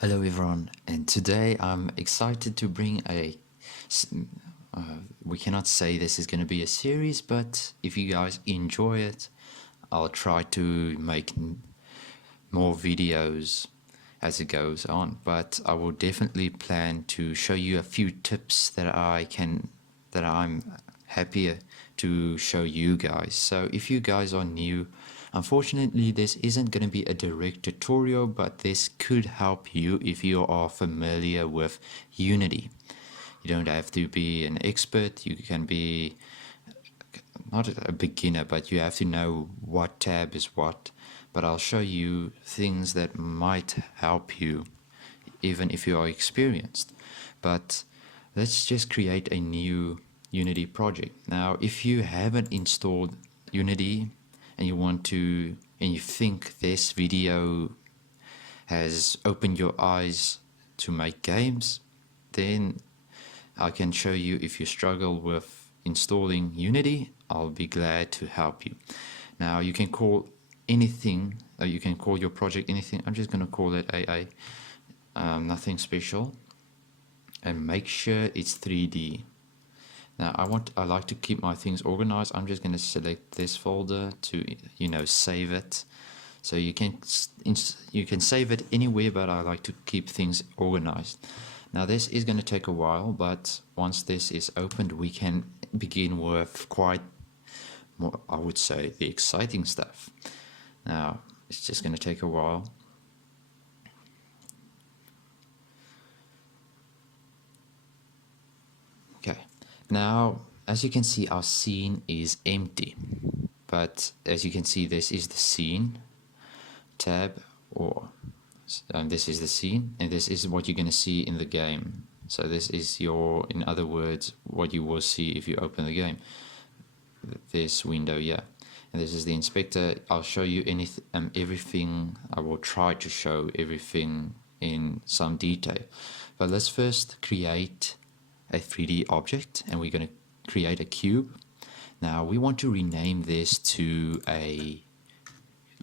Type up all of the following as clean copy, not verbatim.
Hello everyone, and today I'm excited to bring we cannot say this is going to be a series, but if you guys enjoy it, I'll try to make more videos as it goes on. But I will definitely plan to show you a few tips that I'm happier to show you guys. So if you guys are new, unfortunately this isn't going to be a direct tutorial, but this could help you if you are familiar with Unity. You don't have to be an expert, you can be not a beginner, but you have to know what tab is what. But I'll show you things that might help you even if you are experienced. But let's just create a new Unity project. Now if you haven't installed Unity and you think this video has opened your eyes to make games, then I can show you. If you struggle with installing Unity, I'll be glad to help you. Now you can call anything, you can call your project anything. I'm just going to call it AA, nothing special, and make sure it's 3D. Now I like to keep my things organized. I'm just going to select this folder to save it. So you can save it anywhere, but I like to keep things organized. Now this is going to take a while, but once this is opened, we can begin with quite more, I would say, the exciting stuff. Now it's just going to take a while. Okay, now as you can see, our scene is empty, but as you can see, this is the scene tab, and this is the scene, and this is what you're going to see in the game. So this is in other words, what you will see if you open the game, this window here. And this is the inspector. I'll show you everything. I will try to show everything in some detail, but let's first create a 3D object, and we're going to create a cube. Now we want to rename this to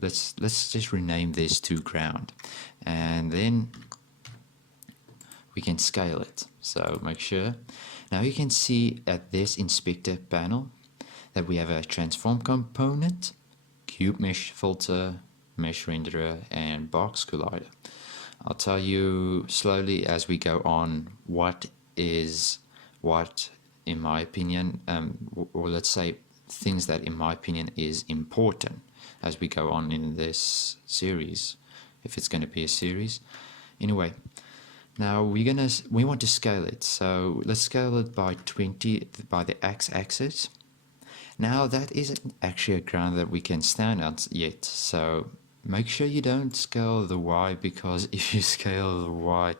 let's just rename this to ground, and then we can scale it. So make sure. Now you can see at this inspector panel that we have a transform component, cube mesh filter, mesh renderer, and box collider. I'll tell you slowly as we go on what is what in my opinion, or let's say things that in my opinion is important as we go on in this series, if it's going to be a series. Anyway, now we want to scale it, so let's scale it by 20 by the x-axis. Now that isn't actually a ground that we can stand on yet, so make sure you don't scale the y, because if you scale the y,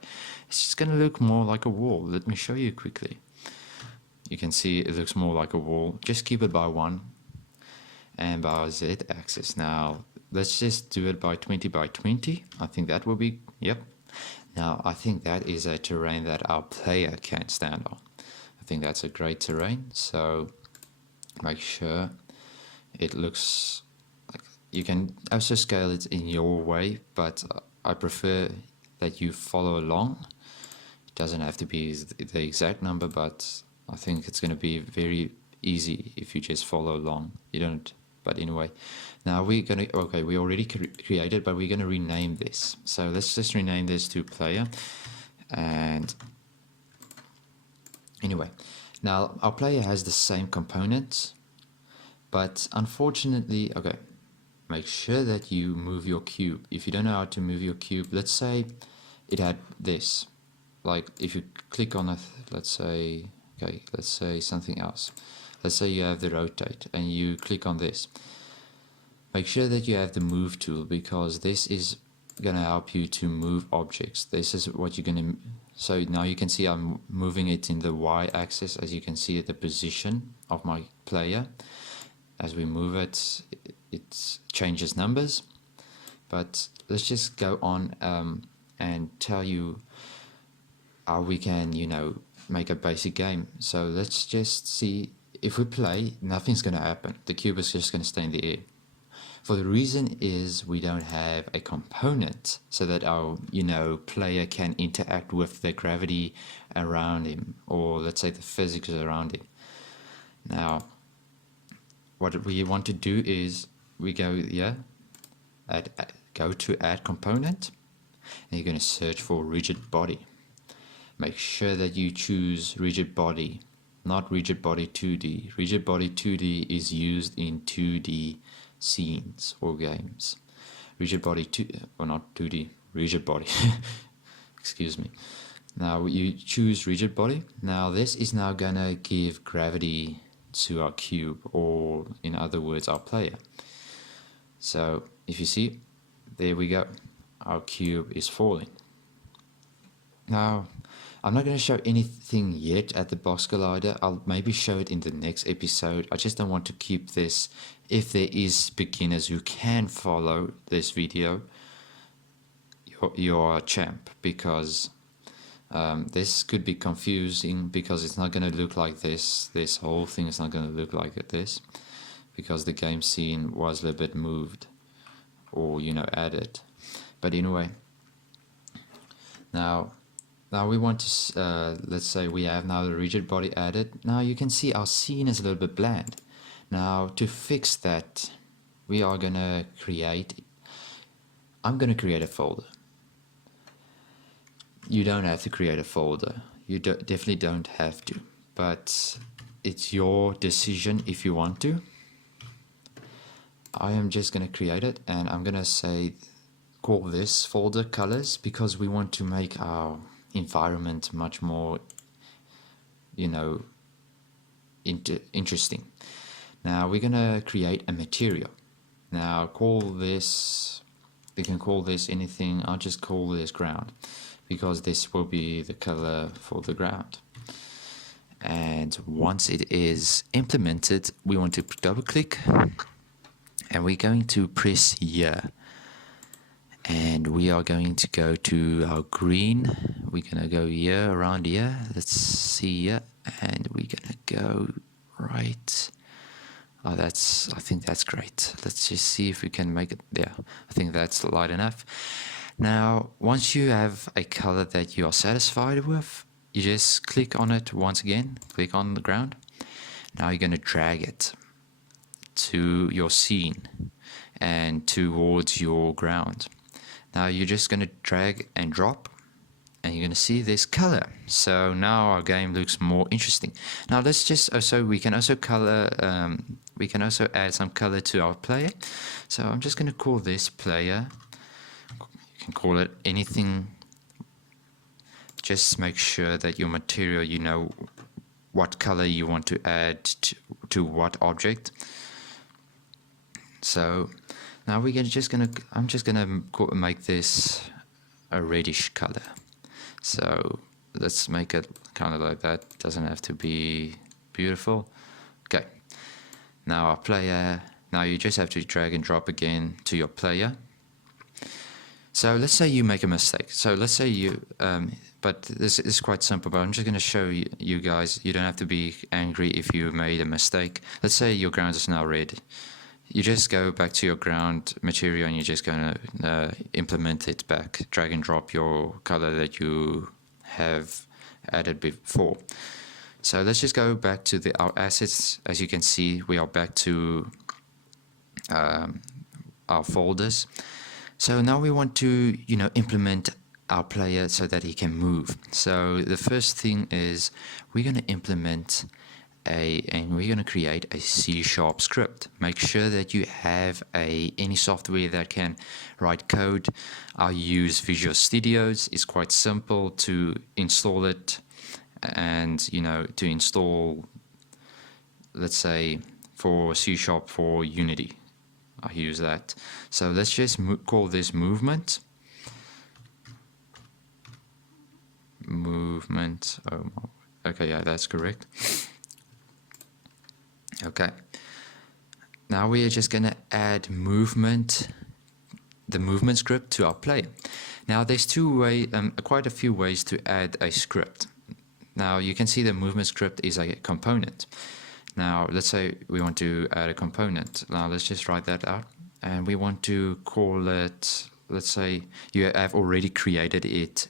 it's just going to look more like a wall. Let me show you quickly. You can see it looks more like a wall. Just keep it by 1 and by z-axis. Now let's just do it by 20 by 20. I think that will be, yep. Now I think that is a terrain that our player can stand on. I think that's a great terrain, so make sure it looks like, you can also scale it in your way, but I prefer that you follow along. It doesn't have to be the exact number, but I think it's going to be very easy if you just follow along. You don't, but anyway. Now we're going to, okay, we already created, but we're going to rename this. So let's just rename this to player. And anyway, now our player has the same components, but unfortunately, okay, make sure that you move your cube. If you don't know how to move your cube, let's say it had this, like if you click on it, let's say, okay, let's say something else. Let's say you have the rotate and you click on this. Make sure that you have the move tool, because this is going to help you to move objects. This is what you're going to, so now you can see I'm moving it in the y-axis. As you can see the position of my player. As we move it, it changes numbers. But let's just go on and tell you how we can, make a basic game. So let's just see, if we play, nothing's going to happen. The cube is just going to stay in the air. For the reason is we don't have a component so that our player can interact with the gravity around him, or let's say the physics around him. Now what we want to do is we go here, go to add component, and you're going to search for rigid body. Make sure that you choose rigid body, not rigid body 2D. Rigid body 2D is used in 2D scenes or games. Rigid body 2, or not 2D, rigid body. Excuse me. Now you choose rigid body. Now this is now gonna give gravity to our cube, or in other words, our player. So if you see, there we go. Our cube is falling. Now, I'm not going to show anything yet at the box collider. I'll maybe show it in the next episode. I just don't want to keep this, if there is beginners who can follow this video, you're a champ, because this could be confusing, because it's not going to look like this. This whole thing is not going to look like this, because the game scene was a little bit moved, or added. But anyway, now we want to, let's say we have now the rigid body added. Now you can see our scene is a little bit bland. Now to fix that, we are going to I'm going to create a folder. You don't have to create a folder. You definitely don't have to, but it's your decision if you want to. I am just going to create it, and I'm going to call this folder colors, because we want to make our environment much more interesting. Now we're gonna create a material. Now we can call this anything. I'll just call this ground, because this will be the color for the ground. And once it is implemented, we want to double click, and we're going to press here. And we are going to go to our green. We're going to go here, around here. Let's see here. And we're going to go right. Oh, I think that's great. Let's just see if we can make it there. I think that's light enough. Now, once you have a color that you are satisfied with, you just click on it once again. Click on the ground. Now you're going to drag it to your scene and towards your ground. Now you're just going to drag and drop, and you're going to see this color. So now our game looks more interesting. Now let's just we can also add some color to our player. So I'm just going to call this player. You can call it anything. Just make sure that your material, what color you want to add to what object. So now I'm just gonna make this a reddish color. So let's make it kind of like that. Doesn't have to be beautiful. Okay. Now our player. Now you just have to drag and drop again to your player. So let's say you make a mistake. So let's say you, but this is quite simple. But I'm just going to show you guys. You don't have to be angry if you made a mistake. Let's say your ground is now red. You just go back to your ground material, and you're just going to implement it back, drag and drop your color that you have added before. So let's just go back to our assets. As you can see, we are back to our folders. So now we want to implement our player so that he can move. So the first thing is we're going to implement and we're going to create a C# script. Make sure that you have any software that can write code. I use Visual Studios. It's quite simple to install it, and to install, let's say, for C# for Unity. I use that. So let's just call this movement. Oh, okay, yeah, that's correct. Okay, now we are just going to add the movement script to our player. Now there's quite a few ways to add a script. Now you can see the movement script is a component. Now let's say we want to add a component. Now let's just write that out. and we want to call it, let's say you have already created it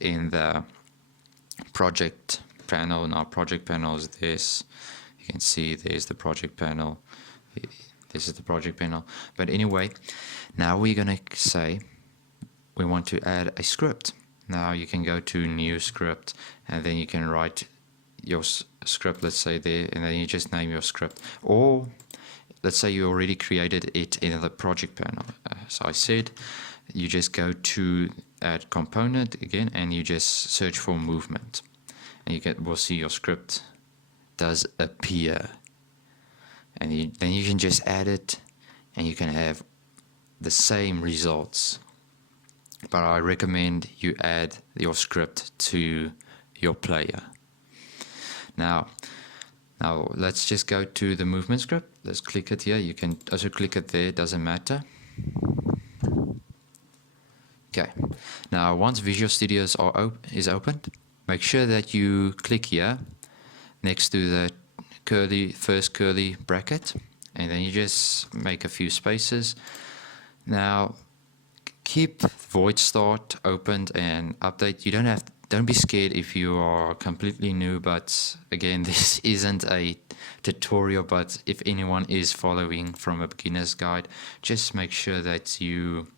in the project panel. Now project panel is this. You can see there's the project panel. This is the project panel. But anyway, now we're going to say we want to add a script. Now you can go to new script, and then you can write your script, let's say there, and then you just name your script. Or let's say you already created it in the project panel. As I said, you just go to add component again, and you just search for movement, and we'll see your script does appear. And then you can just add it, and you can have the same results. But I recommend you add your script to your player. Now let's just go to the movement script. Let's click it here. You can also click it there, doesn't matter. Okay. Now once Visual Studios is opened, make sure that you click here next to the first curly bracket, and then you just make a few spaces. Now keep void start opened and update. You don't be scared if you are completely new, but again, this isn't a tutorial, but if anyone is following from a beginner's guide, just make sure that you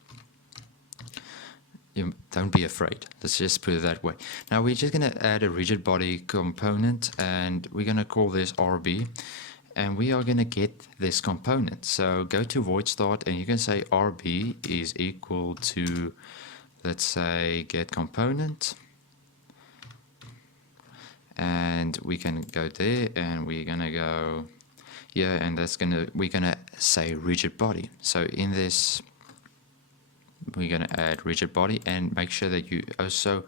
don't be afraid. Let's just put it that way. Now we're just going to add a rigid body component, and we're going to call this RB, and we are going to get this component. So go to void start, and you can say RB is equal to, let's say, get component, and we can go there, and we're going to go here, and we're going to say rigid body. So in this, we're going to add rigid body, and make sure that you also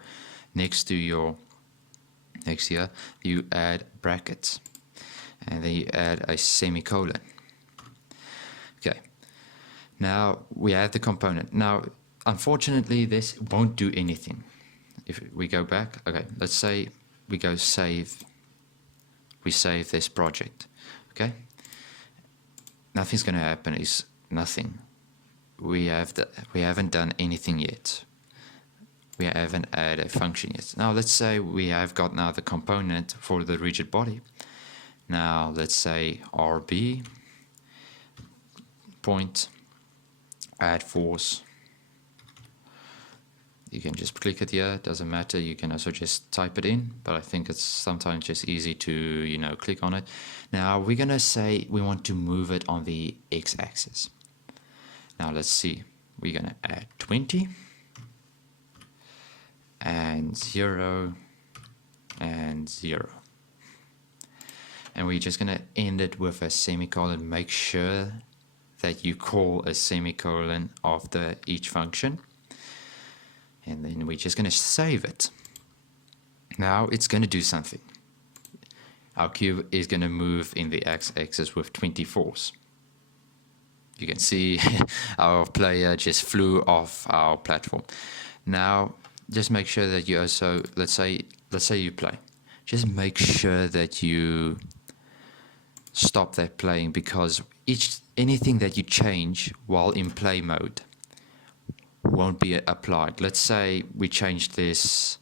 next here you add brackets, and then you add a semicolon. Okay, now we add the component. Now unfortunately this won't do anything. If we go back, okay, let's say we go save, we save this project. Okay, nothing's going to happen. Is nothing. We haven't done anything yet. We haven't added a function yet. Now let's say we have got now the component for the rigid body. Now let's say RB point add force. You can just click it here, it doesn't matter. You can also just type it in, but I think it's sometimes just easy to click on it. Now we're gonna say we want to move it on the x-axis. Now let's see, we're going to add 20 and 0 and 0. And we're just going to end it with a semicolon. Make sure that you call a semicolon after each function. And then we're just going to save it. Now it's going to do something. Our cube is going to move in the x-axis with 20 force. You can see our player just flew off our platform. Now, just make sure that you also, let's say you play. Just make sure that you stop that playing, because anything that you change while in play mode won't be applied. Let's say we change this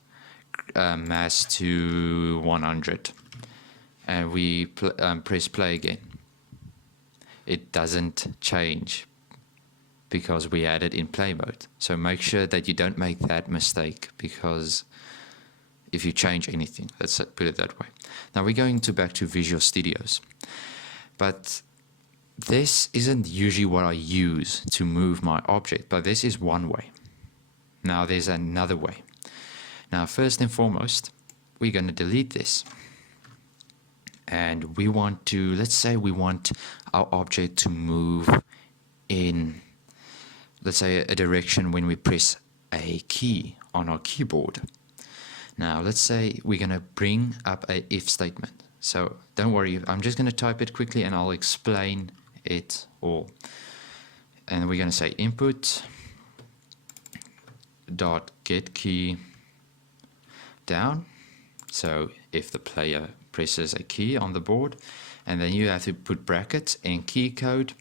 mass to 100, and we press play again. It doesn't change because we added in play mode. So make sure that you don't make that mistake, because if you change anything, let's put it that way. Now we're going back to Visual Studios, but this isn't usually what I use to move my object, but this is one way. Now there's another way. Now first and foremost, we're going to delete this. And we want to, let's say we want our object to move in, let's say, a direction when we press a key on our keyboard. Now let's say we're going to bring up a if statement. So don't worry, I'm just going to type it quickly and I'll explain it all. And we're going to say input dot get key down. So if the player presses a key on the board, and then you have to put brackets and key code.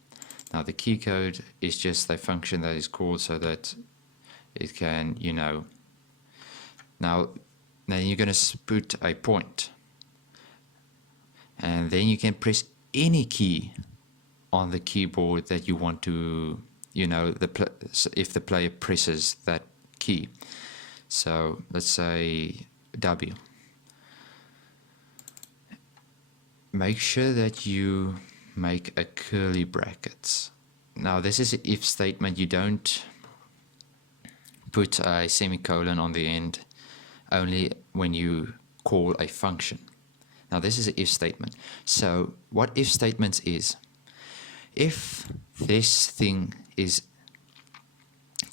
Now the key code is just a function that is called so that it can, now you're going to put a point, and then you can press any key on the keyboard that you want to, if the player presses that key. So let's say W. Make sure that you make a curly brackets. Now this is an if statement. You don't put a semicolon on the end, only when you call a function. Now this is an if statement. So what if statements is, if this thing is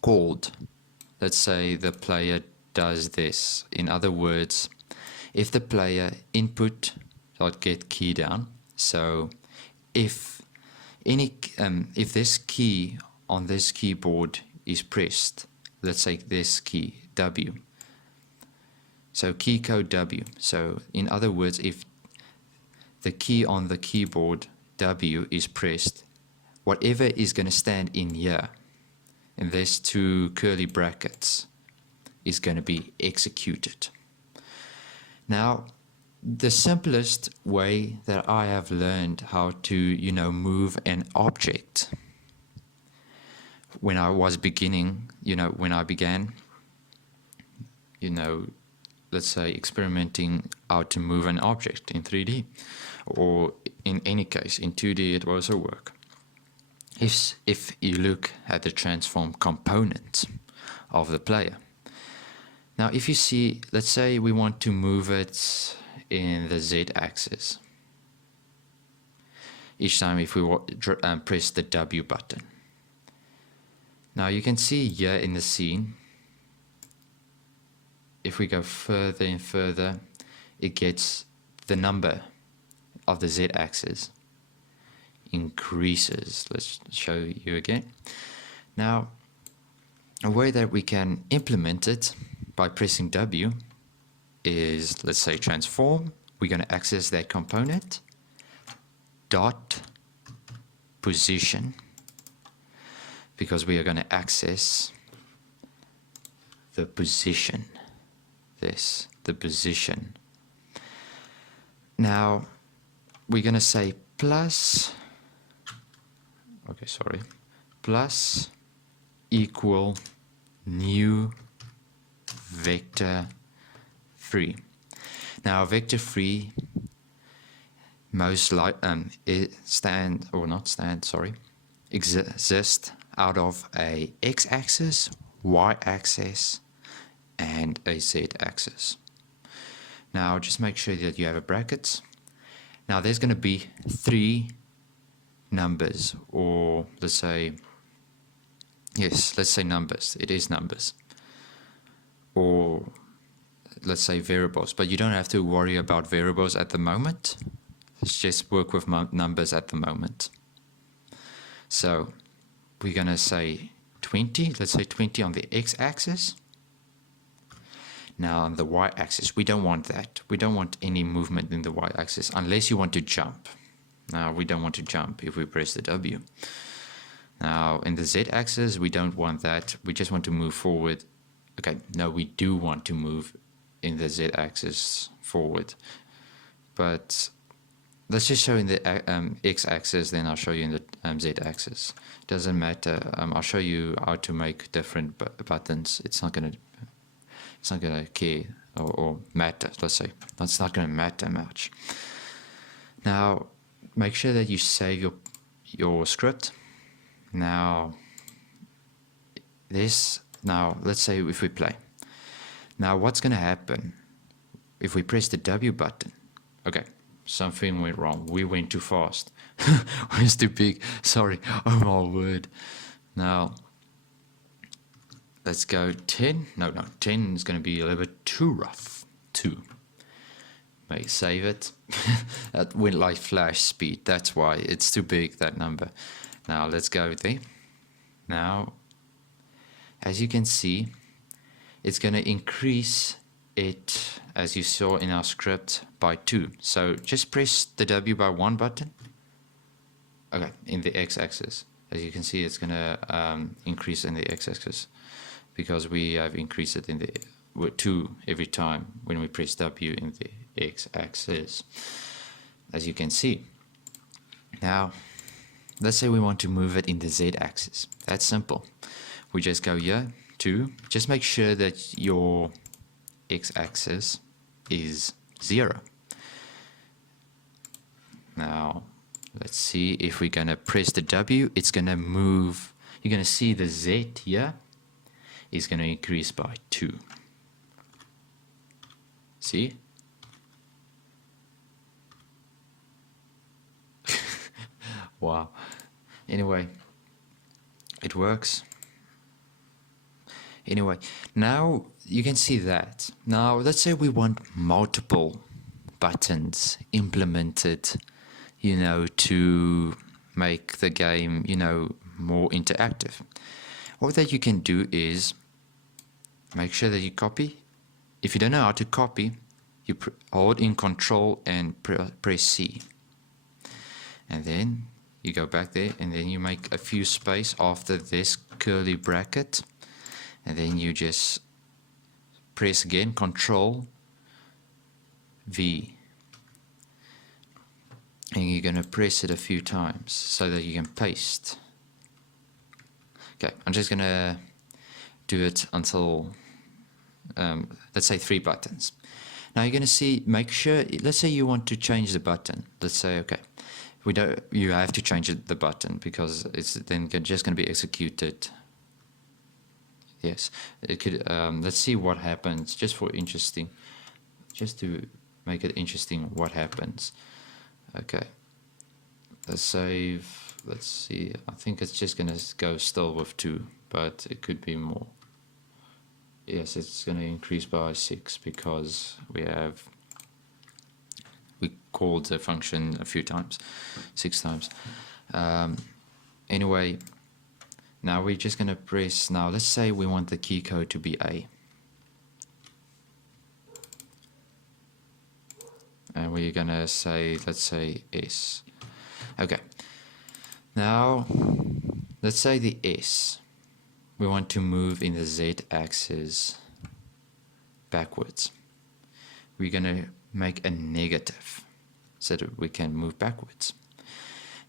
called, let's say the player does this. In other words, if the player input .get key down, so if if this key on this keyboard is pressed, let's say this key W, so key code W. So in other words, if the key on the keyboard W is pressed, whatever is going to stand in here, and there's two curly brackets, is going to be executed. Now, the simplest way that I have learned how to, move an object when I was beginning, when I began, let's say experimenting how to move an object in 3D, or in any case, in 2D it will also work. If you look at the transform component of the player. Now, if you see, let's say we want to move it in the Z-axis. Each time if we press the W button. Now you can see here in the scene, if we go further and further, it gets the number of the Z-axis increases. Let's show you again. Now, a way that we can implement it by pressing W is, let's say, transform. We're going to access that component, dot position, because we are going to access the position, the position. Now, we're going to say plus equal new vector free. Now vector free exists out of a x-axis, y-axis, and a z-axis. Now just make sure that you have a bracket. Now there's going to be 3 numbers, or let's say numbers. It is numbers, or let's say variables, but you don't have to worry about variables at the moment. Let's just work with numbers at the moment. So we're going to say 20, let's say 20 on the x-axis. Now on the y-axis, we don't want that. We don't want any movement in the y-axis unless you want to jump. Now we don't want to jump if we press the W. Now in the z-axis, we don't want that. We just want to move forward. Okay, no, we do want to move in the z-axis forward. But let's just show in the x-axis, then I'll show you in the z-axis. Doesn't matter. I'll show you how to make different buttons. It's not gonna care or matter. Let's say that's not gonna matter much. Now, make sure that you save your script. Now, let's say if we play. Now, what's gonna happen if we press the W button? Okay. Something went wrong. We went too fast. It's too big. Sorry. Oh my word. Now, let's go 10. No, 10 is going to be a little bit too rough. 2. May save it. That went like flash speed. That's why it's too big, that number. Now, let's go there. Now, as you can see, it's going to increase it, as you saw in our script, by 2. So just press the W by 1 button. Okay, in the x-axis. As you can see, it's going to increase in the x-axis because we have increased it in the 2 every time when we press W in the x-axis, as you can see. Now, let's say we want to move it in the z-axis. That's simple. We just go here, 2. Just make sure that your x-axis is 0. Now, let's see if we're going to press the W, it's going to move. You're going to see the Z here is going to increase by 2. See? Wow. Anyway, it works. Anyway, now you can see that. Now, let's say we want multiple buttons implemented, to make the game, more interactive. All that you can do is make sure that you copy. If you don't know how to copy, you hold in Control and press C. And then you go back there and then you make a few space after this curly bracket. And then you just press again, Control V. And you're going to press it a few times so that you can paste. Okay, I'm just going to do it until, let's say 3 buttons. Now you're going to see, make sure, let's say you want to change the button. Let's say, okay, you have to change the button because it's then just going to be executed. Yes, it could, let's see what happens, just to make it interesting what happens. Okay, let's save, let's see, I think it's just going to go still with 2, but it could be more. Yes, it's going to increase by 6 because we called the function a few times, 6 times. Anyway, now we're just going to press, now let's say we want the key code to be A. And we're going to say, let's say S. Okay. Now, let's say the S. We want to move in the Z axis backwards. We're going to make a negative so that we can move backwards.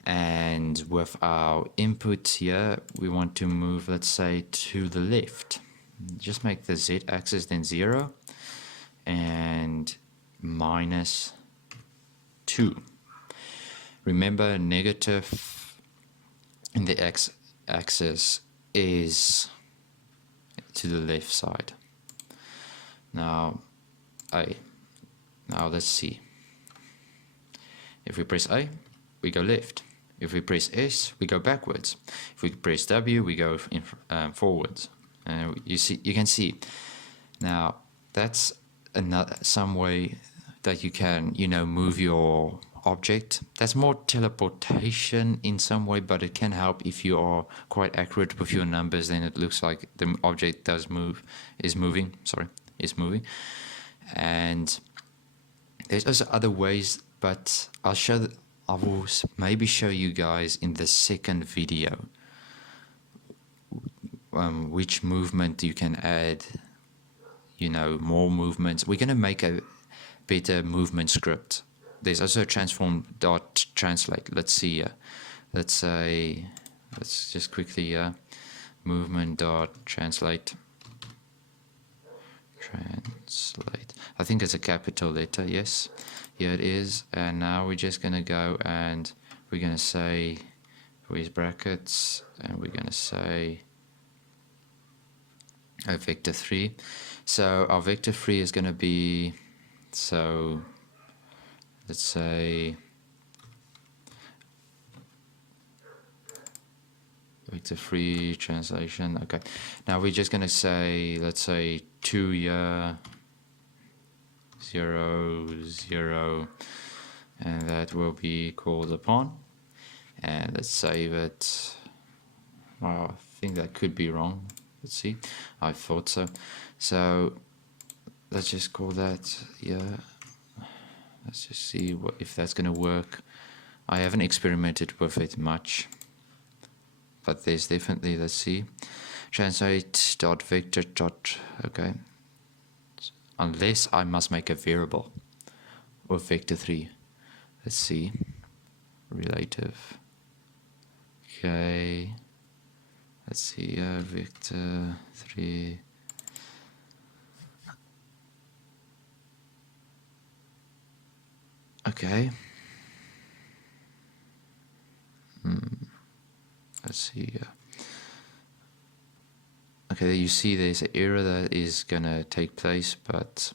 And with our input here, we want to move, let's say, to the left. Just make the Z axis then 0 and minus 2. Remember, negative in the X axis is to the left side. Now, A. Now let's see. If we press A, we go left. If we press S, we go backwards. If we press W, we go forwards. You can see. Now, that's some way that you can, move your object. That's more teleportation in some way, but it can help if you are quite accurate with your numbers. Then it looks like the object is moving. And there's also other ways, but I will maybe show you guys in the second video which movement you can add, more movements. We're going to make a better movement script. There's also transform.translate. Let's see. Let's just quickly movement.translate. Translate. I think it's a capital letter. Yes, here it is. And now we're just gonna go and we're gonna say with brackets, and we're gonna say a vector 3. So our vector 3 is gonna be, so let's say vector 3 translation. Okay, now we're just gonna say, let's say 2 year 0 0, and that will be called upon. And let's save it. Well, I think that could be wrong. Let's see. I thought so. So let's just call that, let's just see if that's gonna work. I haven't experimented with it much. but there's definitely, let's see, translate dot vector dot, okay, unless I must make a variable of vector3. Let's see, relative, okay, let's see, vector3, okay, let's see, okay, you see there's an error that is gonna take place, but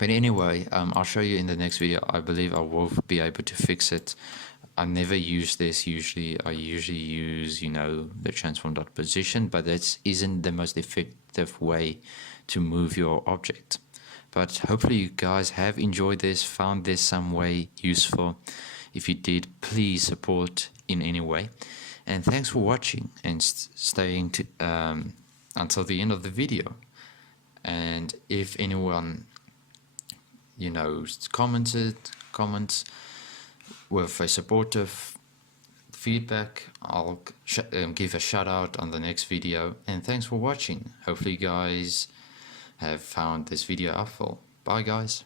anyway, I'll show you in the next video. I believe I will be able to fix it. I never use this usually. I usually use, the transform.position, but that isn't the most effective way to move your object. But hopefully you guys have enjoyed this, found this some way useful. If you did, please support in any way. And thanks for watching and staying to, until the end of the video. And if anyone comments with a supportive feedback, I'll give a shout out on the next video. And thanks for watching. Hopefully you guys have found this video helpful. Bye guys.